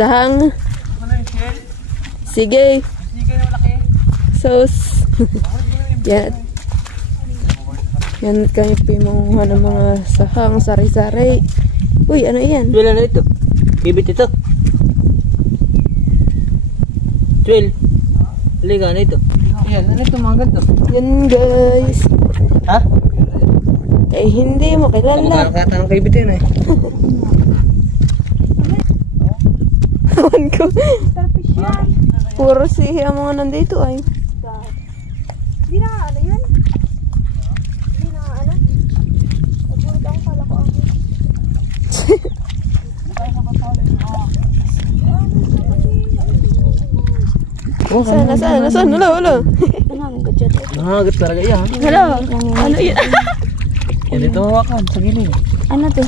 Sahang. Sige. Sos. Yan. Yan kami pimunguha ng mga sahang, sari-sari. Uy, ano yan? Wala na ito. Bibit ito. 12. Liga na ito. Yan, ano ito mga ganito? Yan guys. Ha? Eh, hindi mo kilala. Magkakatanong kay Bit yun eh. Awan ko. Puro sihi ang mga nandito ay. Hindi na nga ano yun? Hindi na nga ano? Nagulog ako pala ko ano. Saan? Wala. Nangagat talaga yan. Hello. Ano yan? Yan ito hawakan sa gilid. Ano to?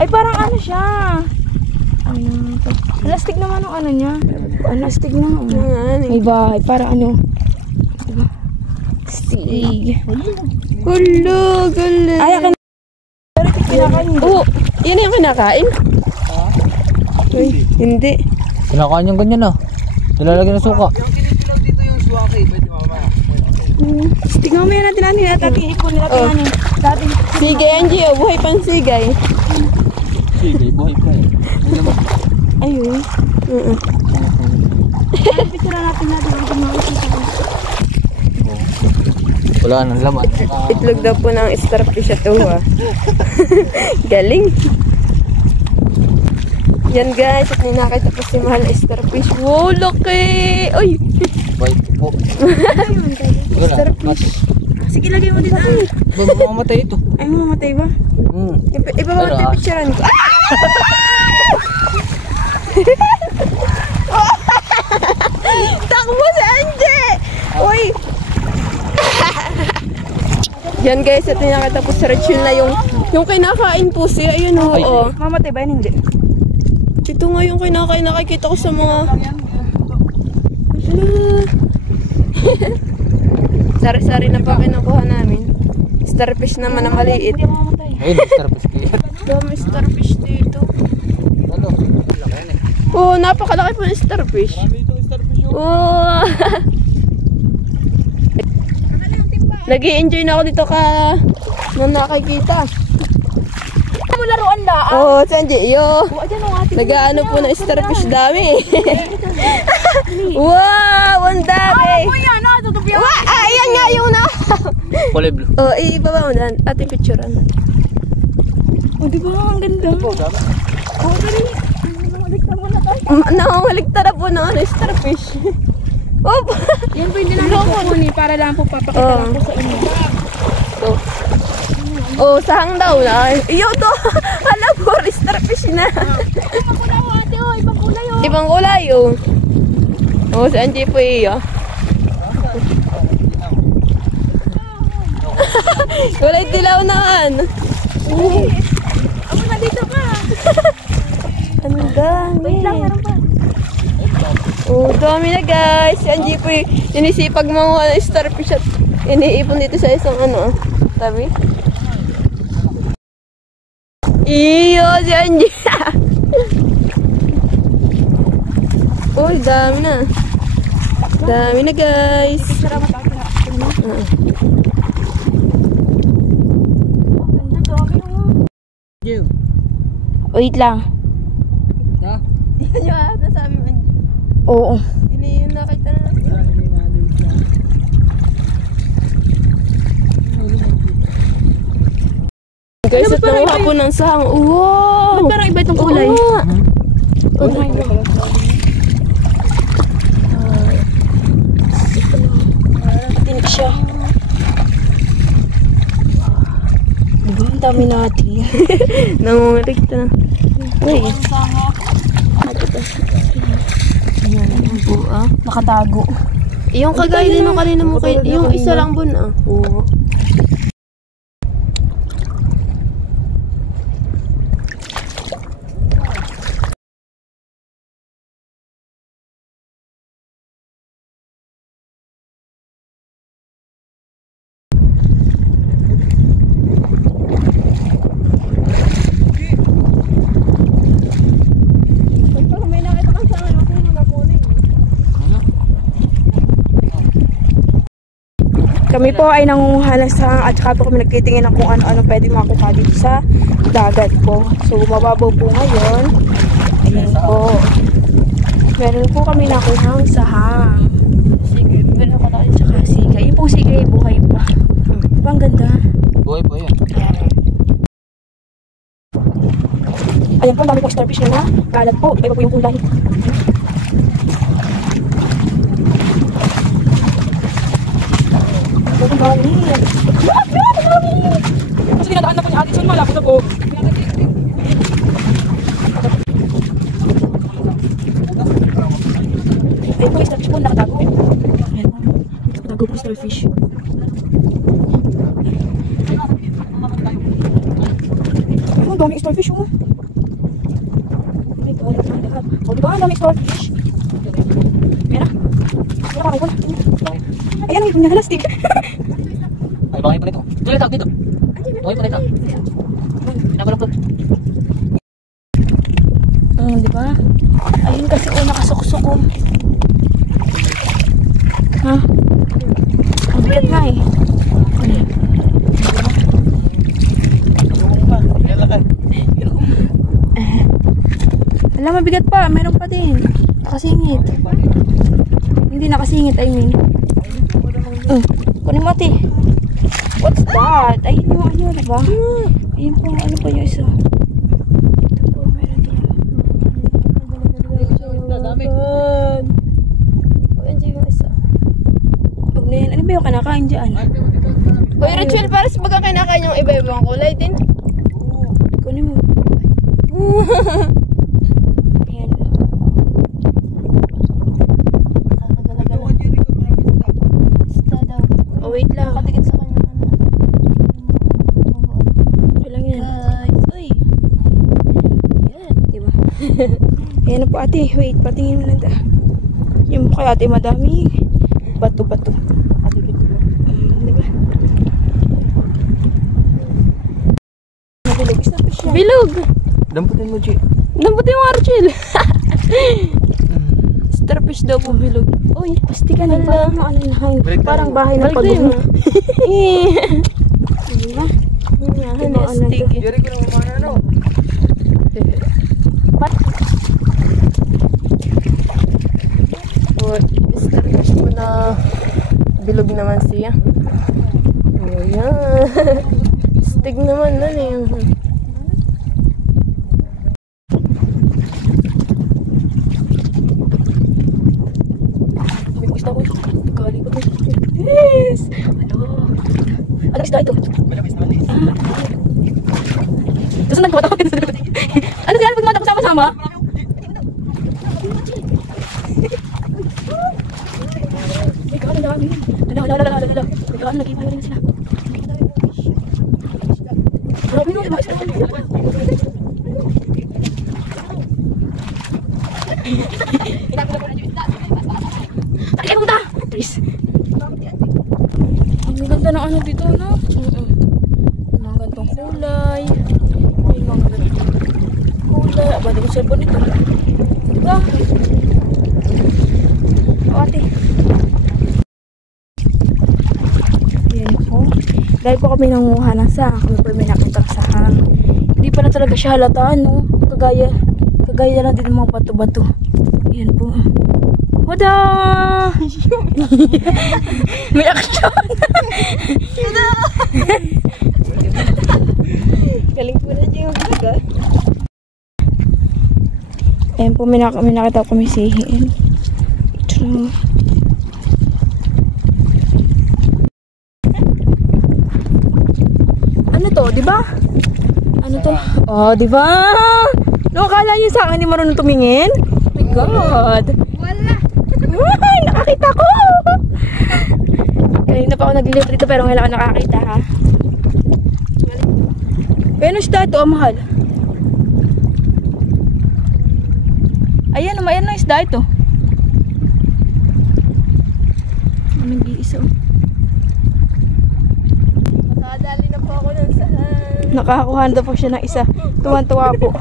Ay parang ano siya. Ano to? Plastic naman ang ano niya. Plastic na. May bahay. Parang ano. Diba? Stig. Gulo. Ay akin. Kinakain. Oo. Yan yung kinakain? Uy, hindi. Kinakain yung ganyan ah. Nilalagyan ng suka. Yung kinikilaw dito yung suwaki, pwede mamaya. Tingnan mo yan natin natin. Dating ipon nila tingnan eh. Dating. Sige, Angie. Buhay pang sigay. Sige, buhay pa eh. Ayun. Picture natin ang kumakita ko. Wala nang laman. Itlog daw po ng starfish ito ha. Galing. Yan guys, at ninakita po si Mahal na starfish. Wow, laki! Uy! Bye po. Starfish. Sige, lagay mo dito. Mamamatay ito. Ay, mamamatay ba? Iba ba ito picturean ko? Takbo si Angie! Uy! Yan guys, at ninakita po si Rachel na yung kinakain po siya. Ayun o. Mamatay ba yun? Hindi. Ito nga yung kinakain, nakikita ko sa mga... Sari-sari na pa kinukuha namin. Starfish naman na maliit. Hindi mamamatay. Ayun, starfish kayo. Dami starfish dito. Ano? Laki yan eh. Oo, napakalaki po ng starfish. Marami itong starfish yung... Oo. Nag-i-enjoy na ako dito nung nakikita. Ano laruan na? Oo, Sanji, yo. Ayan Nag-ano po ng starfish dami. Wow, ang dami. yan. Tutubiyan. Ayan nga yung na. Kulay blue. Oh, ibaba mo dan. Ating picturean. O, diba? Ang ganda. Ito, dami. Oo, dali. Nangangaligtad na po ng starfish. Op! Yan po hindi namin kukunin para lang po papakita lang po sa inyo. Oh, sahang daw na. Iyo to. Hala po, starfish na. Ibang kulay ate, oh. Ibang kulay, oh. Ibang kulay, oh. Oh, si Angie po iyo. Kulay dilaw naman. Ako na dito ka. Ang dami. Wait lang, meron pa. Oh, dami na guys. Si Angie po inisipag mga starfish at iniipon dito sa isang tabi. Iyo, si Angie. Uy, dami na. Dami na guys. Wait lang. Ha? Yan yung nasabi mo. Oo. Hindi yung nakita na. Guys, at nanguha po ng sahang. Wow! Ba't parang iba itong kulay? Oh my God. Tinik siya. Diba? Ang dami natin. Nangungulik na. Uy. Nakatago. Yung kagaya din ng kanina mo kay yung isa lang bun Oo. May nakita kang Kami po ay nangunguha ng sahang at saka po kami nagtitingin ng kung ano-ano pwede makuha dito sa dagat po. So, mababaw po ngayon. Ayan po. Meron po kami nakuhang sahang. Sige, gano'n ka tayo. Tsaka siga. Yun po siga, buhay pa. Diba ang ganda? Buhay po yun. Ayan po, dami po starfish na kalat po. Iba po yung kulay. Ang dami. Ang dami. Kasi dinadaan na po ni Addison, malapit na po. Ayan po, yung starfish po, nakatago. Ayan po, nakatago po starfish. Ayan, ang dami starfish oh. O, diba? Ang dami starfish. Mira. Mira, kakay ko na. Ayan, may pinahalastig. Ay, baka yung pa nito. Tuloy tawag dito. Buhay pa nito. Pinabalok doon. Diba? Ayun kasi ko nakasuksok ko. Ha? Ang bigat nga eh. Alam, mabigat pa. Meron pa din. Nakasingit. Hindi nakasingit, I mean. Kunin mo, ate. What's that? Ayun yung ano, diba? Ayun po, ano pa yung isa? Ito po, meron din. Yung isa. Huwag na yan. Ano ba yung kinakain dyan? Uy, Rachel, para sa baga kinakain yung iba-ibang kulay din. Kunin mo. Ayan. Basta daw. Oh, wait lang. Nakatikit sa kanya. Okay lang yan. Guys, uy. Yan. Diba? Ayan na po ate. Wait, patingin mo na da. Yung kay ate madami. Bato-bato. Diba? Nabilog. Starfish yan. Bilog. Damputin mo, Chi. Nambuti mo, Rachel. Starfish daw po bilog. Uy, Pastikan na. Parang ano na. Parang bahay ng balik pagod. na. Diba? Hanastig. Jerry ko naman mga ano. Starfish po na bilog naman siya. Oh, yan. Stig naman na eh. May isda ko. Galing ko. Yes! Ano? Anong isda ito? Malabis naman eh. Gusto nagpapatawa. Ano sila pag mata sama-sama? May kaan ang dami. Hala. May kaan, nag-ipayo rin sila. Grabe no, diba? Takay pumunta! Please. Ang ganda ng ano dito, no? Mga gantong kulay. May mga gantong kulay. Aba, di ko cellphone nito. Diba? O, ate. Ayan po. Dahil po kami nanguha ng sahang. Kami po may nakitang sahang. Hindi pa na talaga siya halataan, no? Kagaya lang din ng mga bato-bato. Ayan po. Wada! May action! Galing po na dyan yung baga. Ayan po, may nakita ko kumisihin. True. Ano to, di ba? Ano to? Oh, di ba? No, akala niyo sa akin hindi marunong tumingin? Oh my God! Wala! Ay, nakakita ko! Kanina pa ako naglilip dito pero ngayon ako nakakita ha. Pero isda ito, mahal. Ayan, umayan na isda ito. Nag-iisa. Nakadali na po ako ng sahang. Nakakuha na po siya ng isa. Tuwan-tuwa po.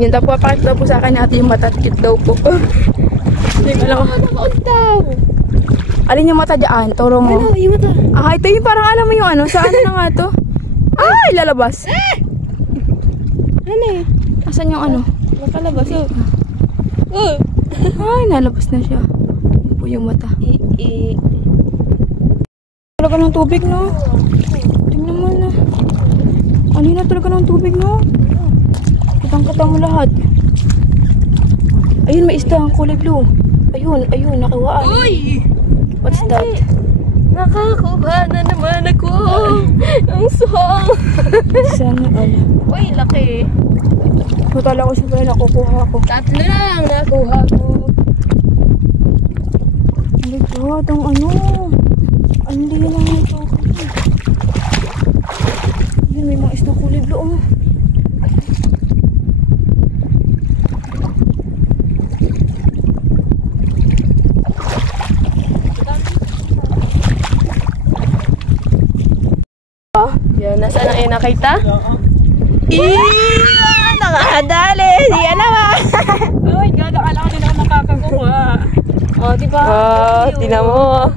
Yun daw po, pakita po sa akin natin yung matatkit daw po. Nakakauntaw. Alin yung mata dyan? Turo mo. Ano, yung mata. Ah, ito yung parang alam mo yung ano. Sa ano na nga to? Ay, lalabas. Ano eh? Asan yung ano? Nakalabas eh. Oh. Ay, nalabas na siya. Ano po yung mata? I. Talaga ng tubig, no? Tingnan mo na. Alina talaga ng tubig, no? Kitang-kita mo lahat. Ayun, may isda ang kulay blue. Ayun, nakuhaan. Uy! What's that? Nakakuha na naman ako. Ang song. Sana all. Uy, laki. Matala ko siya pala nakukuha ko. Tatlo lang nakuha ko. Oh my God, ang ano. Ang linaw na ito. Ayun, may mga isda kulay blue. Oh. Yan, nasaan ang inakita? Nakahadali! Di alam ah! Oh my God, akala ko din ako makakakuha. Oh, diba? Oh, tingnan mo.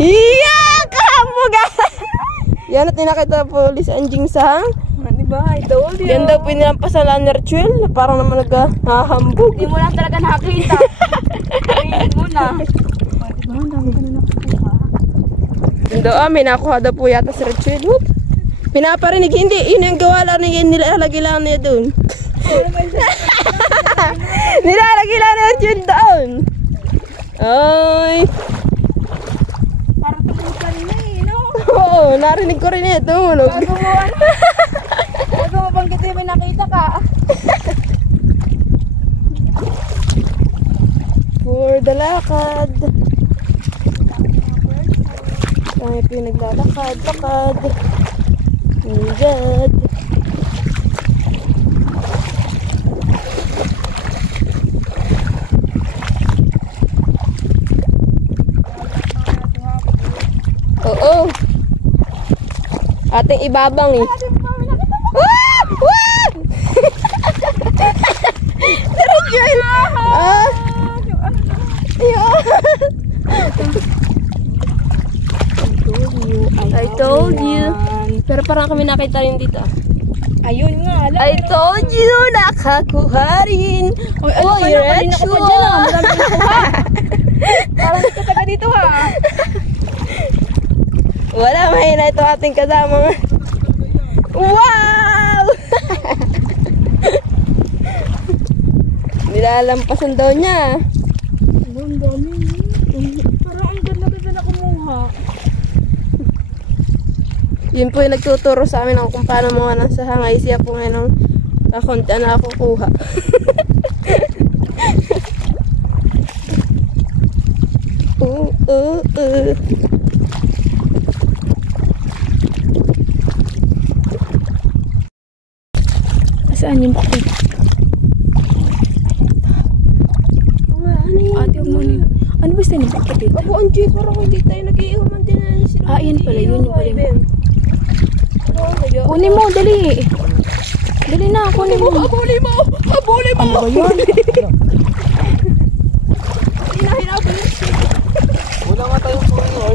Iya! Kahambuga! Yan at tinakita police anjing sang. Diba? I told you. Yan daw pinilampasan lang ng ritual. Parang naman nagahambog. Hindi mo lang talaga nakakita. Sabihin mo na. Diba? Ang dami ka na nakukuha. Yun daw, may nakuha daw po yata sa ritual. Whoop! Pinaparinig, hindi. Yun yung gawa lang nilalagay lang niya doon. Nilalagay lang niya yun doon. Ay! Parang tumunog kanina eh, no? Oo, narinig ko rin ito. Bago mo ano? Bago mo banggit yung may nakita ka. For the lakad. Kami po yung naglalakad. Oh my God. Oo. Ating ibabang eh. Wah! Wah! Diretso! Ah! I told you. Pero parang kami nakita rin dito. Ayun nga, alam. I told you, nakakuha rin. Uy, ano pa na, kanina ko pa dyan ah. Marami nakuha. Parang ito taga dito ha. Wala, mahina ito ating kasama. Wow! Nilalampasan daw niya. Ang dami. Parang ang ganda na kumuha. Yun po yung nagtuturo sa amin kung paano mga nasa hangay. Siya po ngayon ang kakunti na nakukuha. Saan yung bakit? Ate, huwag mo na. Ano ba saan yung bakit ito? Ako, Angie, parang hindi tayo nag-iihuman din na sila. Ah, yan pala, yun yung pala yun. Kunin Kunin mo, dali. Dali na, kunin mo. Habulin mo! Habulin mo! Ano ba yun? Hinahinabol yun. Wala nga tayong puno.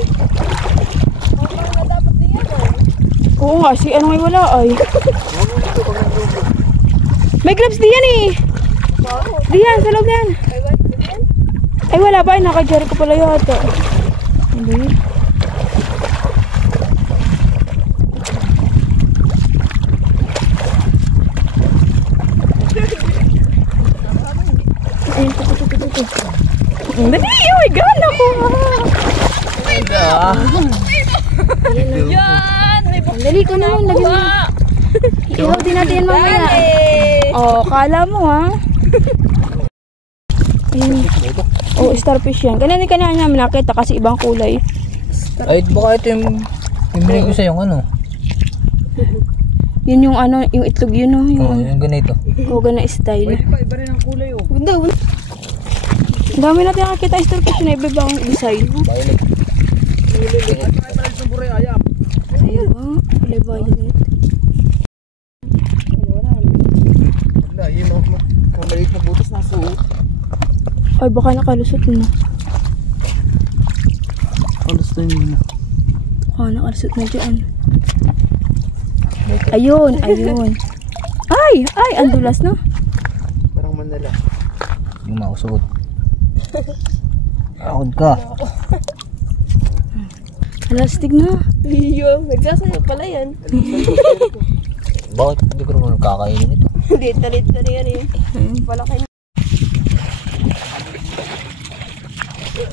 Wala dapat din yan. Oo nga, si ano nga wala ay. May gloves diyan eh. Diyan, sa loob yan. Ay wala pa, naka-jerry ko pala yata. Hindi. Ayun, tutu. Dali, oh my God, nakuha. Yan! May Ang dali ko naman, lagyan mo. Ihaw din natin yan mamaya. Oh, kala mo ha. Ayun. Oh, starfish yan. Kanina namin nakita kasi ibang kulay. Ay, baka ito yung binigay ko sa'yo, ano? Yun yung ano, yung itlog yun oh. Oo, yung ganito. Koga na style. Iba rin ang kulay oh. Ang dami natin nakakita starfish na iba-ibang design. Violet. Ay, pala sa buray ayam. Ayun oh, kulay violet. Wala, yun mo. Ay, baka nakalusot na. Alas tayo muna. Nakalusot na dyan. Ayun, ayun. Ay, ang dulas na. Parang Manila. Yung mausod. Akod ka. Alastig na. Iyo, nagsasayaw pala yan. Bakit hindi ko naman kakainin ito? Hindi, talit na yan eh. Palaki.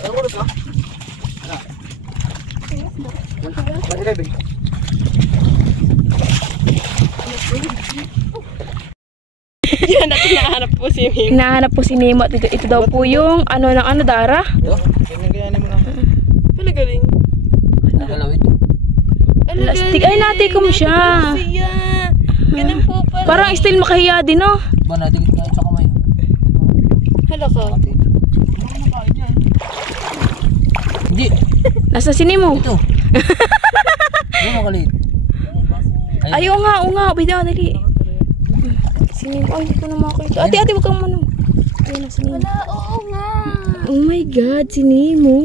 Anong oras na? Pag-11. Yan, natin nahanap po si Ming. Hinahanap po si Nemo. Ito daw po yung Dara. Ito? Ganyan kayanin mo na. Wala galing. Nagalaw ito. Plastic. Ay, natikom siya. Siya. Ganun po pala. Parang still makahiya din, no? Ba, nadikit nga sa kamay. Hala ka. Hindi. Nasa si Nemo. Ito. Ano makalit? Ay, oo nga. Bida, dali. Si Nemo. Ay, hindi ko na makakita. Ate, wag kang manong. Ayun na si Nemo. Wala, oo nga. Oh my God, si Nemo.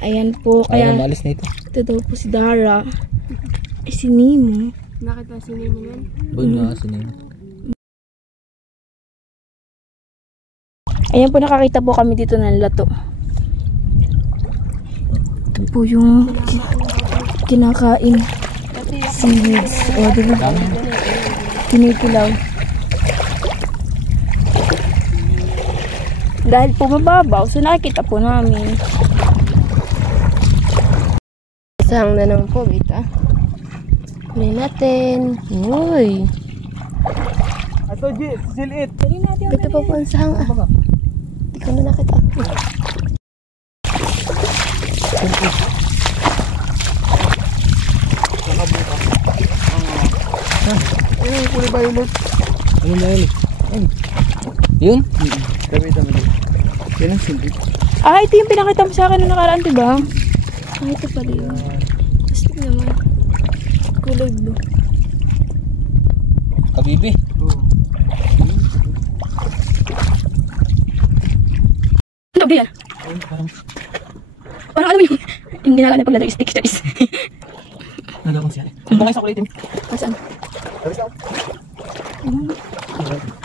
Ayan po. Kaya Kaya, malis na ito. ito daw po si Dara. Ay, si Nemo. Bakit ba si Ming yan? Doon nga sinino. Ayan po, nakakita po kami dito ng lato. Ito po yung kinakain. Seaweeds. O, diba? Kinikilaw. Dahil po mababaw, so nakikita po namin. Isang na naman po, Bita. Kunin natin. Uy. Ato, siliit. Bita pa po ang sahang. Hindi ko na nakita. Ano yung kulay violet? Ano na yun? Yun? Gamitan mo. Yan ang siliit. Ah, ito yung pinakita mo sa akin na nakaraan, diba? Ah, ito pala yun. Plastic naman. Kulay blue. Kabibi. Ano ba yan? Parang alam mo yung ginagawa na paglalagay stickers. Nagawang siya. Ano ba kayo sa kulitin? Saan?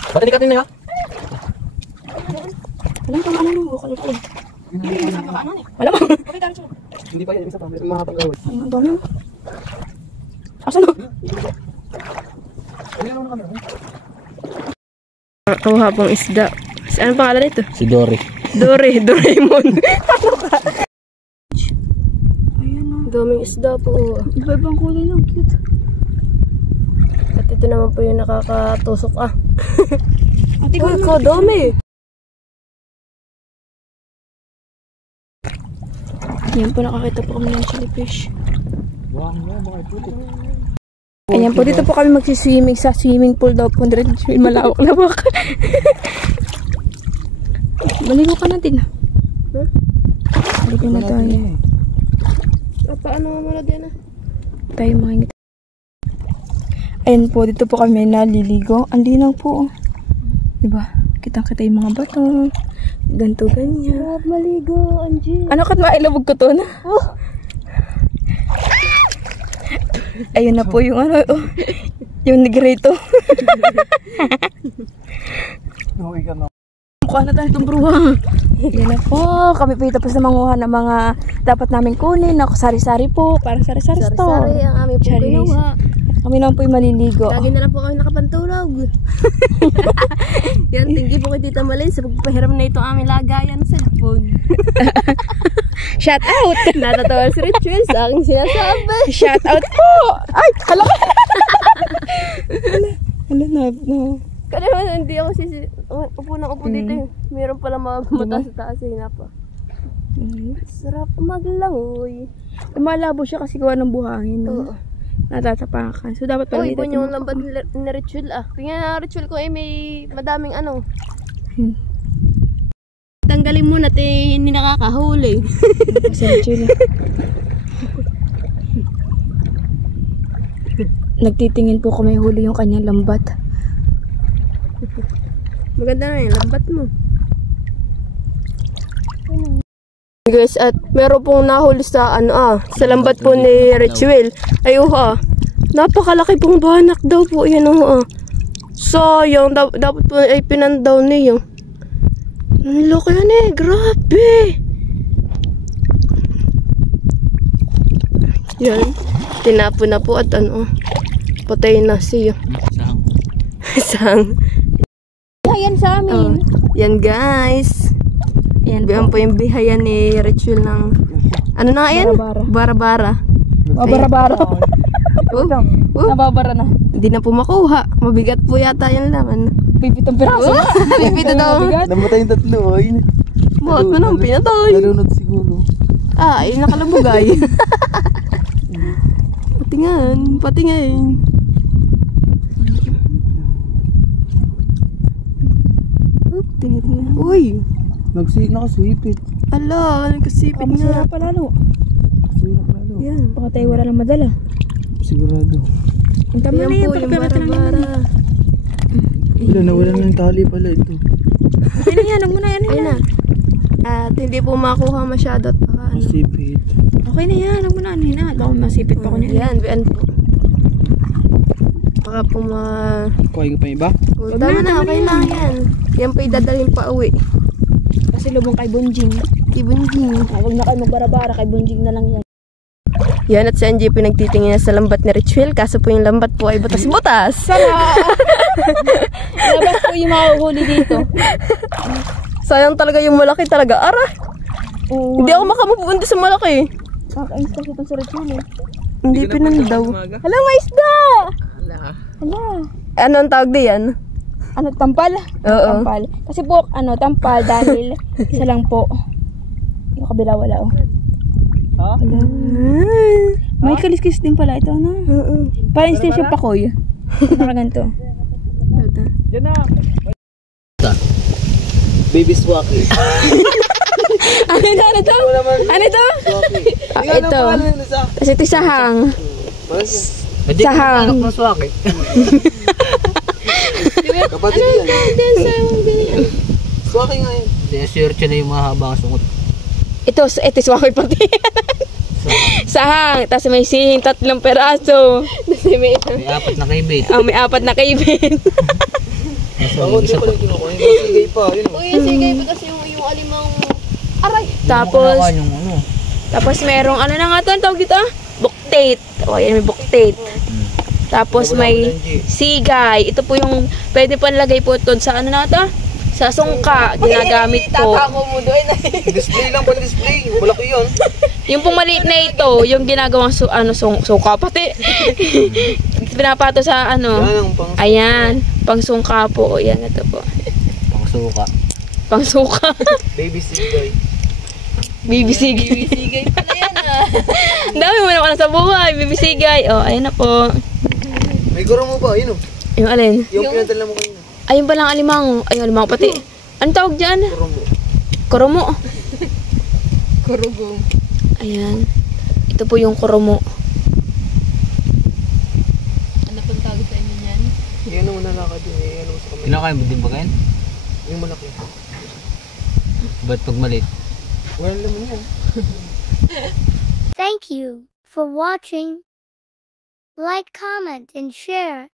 Ba't hindi ka tinaya? Alam ko ano yung vocal ko. Alam mo? Hindi pa yan. Isa pa. Mahapang awal. Ang dami mo. Asan mo? Kamuha pong isda. Ano pangalan nito? Si Dory. Doraemon. Ayan o. Daming isda po. Iba-ibang kulay lang. Cute. At ito naman po yung nakakatusok Hindi ko dami. Ayan po, nakakita po kami ng jellyfish. Wow, yan. Baka puti. Ayan po, dito po kami magsiswimming sa swimming pool daw po. Malawak-lawak. Maligo ka natin. Huh? Maligo na tayo. Paano nga muna din Tayo makingit. Ayan po, dito po kami naliligo. Ang linaw po. Diba? Kitang-kita yung mga bato. Ganto ganyan. Maligo, Angie. Ano kat mailabog ko to na? Oh. Ayun na po yung yung negrito. Okay ka na. Mukha na tayo itong bruha. Yan na po. Kami po tapos na manguha ng mga dapat namin kunin. Ako sari-sari po. Parang sari-sari store. Sari-sari ang aming po Charis. ginawa. Kami naman po yung maliligo. Lagi na lang po kami nakapantulog. Yan, thank you po kay Tita Malay sa pagpapahiram na itong aming lagayan ng cellphone. Shout out! Natatawa si Rituel sa aking sinasabi. Shout out po! Ay! Hala ka! Hala na. Kaya naman, hindi ako upo ng upo dito. Meron pala mga mata sa taas. Pa. Sarap maglangoy. Malabo siya kasi gawa ng buhangin. No? Oo. Natatapakan. So dapat pala Uy, dito. yung lambat ni Rituel Tingnan na Rituel ko may madaming Tanggalin mo natin, hindi nakakahuli. Chill. Nagtitingin po kung may huli yung kanyang lambat. Maganda na yung lambat mo. Guys, at meron pong nahuli sa sa lambat po ni Rituel. Ay napakalaki pong banak daw po. Yan sayang, dapat po ay pinandaw niyo. Ang laki yan grabe. Yan, tinapo na po at patay na siya. Sang. Ayan sa amin. Yan guys. Ayan Yan po yung bihayan ni Rituel ng ano na yan? Bara-bara. Bara-bara. Nababara na. Hindi na po makuha. Mabigat po yata yung laman. Pipitong piraso. Pipito daw. Namatay yung tatlo, ay. Bakit mo nang pinatay? Narunod siguro. Ay, nakalabugay. Patingan, patingin. Tingin. Uy! Nakasipit. Ala, nagkasipit Masira na. pa lalo. Sirap lalo. Yan. Baka tayo wala lang madala. Sigurado. Ang tama Yan na yan. po yung Pagpirata na bara-bara. Wala, nawala na yung tali pala ito. Okay na yan. Huwag mo na yan. Ayun na. At hindi po makuha masyado at baka Sipit. Okay na yan. Huwag mo na. Ano yan. Baka masipit pa ko niya. Yan, yan po. Baka po Kuhain ka pa yung iba? Tama na, okay lang yan. Yan po idadalhin pa uwi. Kasi lubong kay Bunjing. Ibunjing. Huwag na kayo magbara-bara. Kay Bunjing na lang yan. Yan at si Angie po nagtitingin na sa lambat ni Rituel. Kaso po yung lambat po ay butas-butas. Labas po yung mahuhuli dito. Sayang talaga yung malaki talaga. Ara! Oo. Hindi ako makamupunta sa malaki. Kakainis kasi itong sa Rituel eh. Hindi pinandaw. Hala, may isda! Hala. Ano ang tawag diyan? Ano, tampal? Oo. Tampal. Kasi po, tampal dahil isa lang po. Yung kabila wala Ha? May kaliskis din pala ito, no? Oo. Parang station pa ko yun. Nakaganto. Yan na. Baby Swaki. Ano to? Ano to? Ito. Kasi ito sahang. Sahang. Kapatid yan. Swaki nga yun. Search na yung mahabang sungot. Ito swakoy pati. Sahang. Tapos may sihing 3 peraso. May 4 na kaibit. May 4 na kaibin. Ako din pala yung kinukuha. Yung sigay pa. Yun. Uy, sige, butas yung alimang aray. Tapos Yung ano. tapos merong ano na nga to, ang tawag dito? Buktate. O, yan may buktate. Tapos may sigay. Ito po yung pwede po nilagay po ito sa ano na to? Sa sungka. Ginagamit po. mo doon. Display lang pala display. Malaki yun. Yung pong maliit na ito, yung ginagawang sungka pati. Pinapato sa ano. Yan ang pang... Ayan, pang sungka po. Ayan, ito po. Pangsuka. Pang suka. Baby sigay. Bibisigay. Sigay pala yan Ang dami mo naman sa buhay. Bibisigay. O, ayan na po. May guro mo pa. Yun o. Yung alin? Yung pinadala mo kanina. Ayun palang alimango. Ayun, alimango pati. Anong tawag dyan? Guro mo. Koromo. Kurugong. Ayan. Ito po yung koromo. Ano pong tawag sa inyo yan? Yan ang nalakad yun. Yan ang sa kamay. Kinakain mo din ba kayo? Yung malaki. Ba't pag malit? Walang laman yan. Thank you for watching. Like, comment, and share.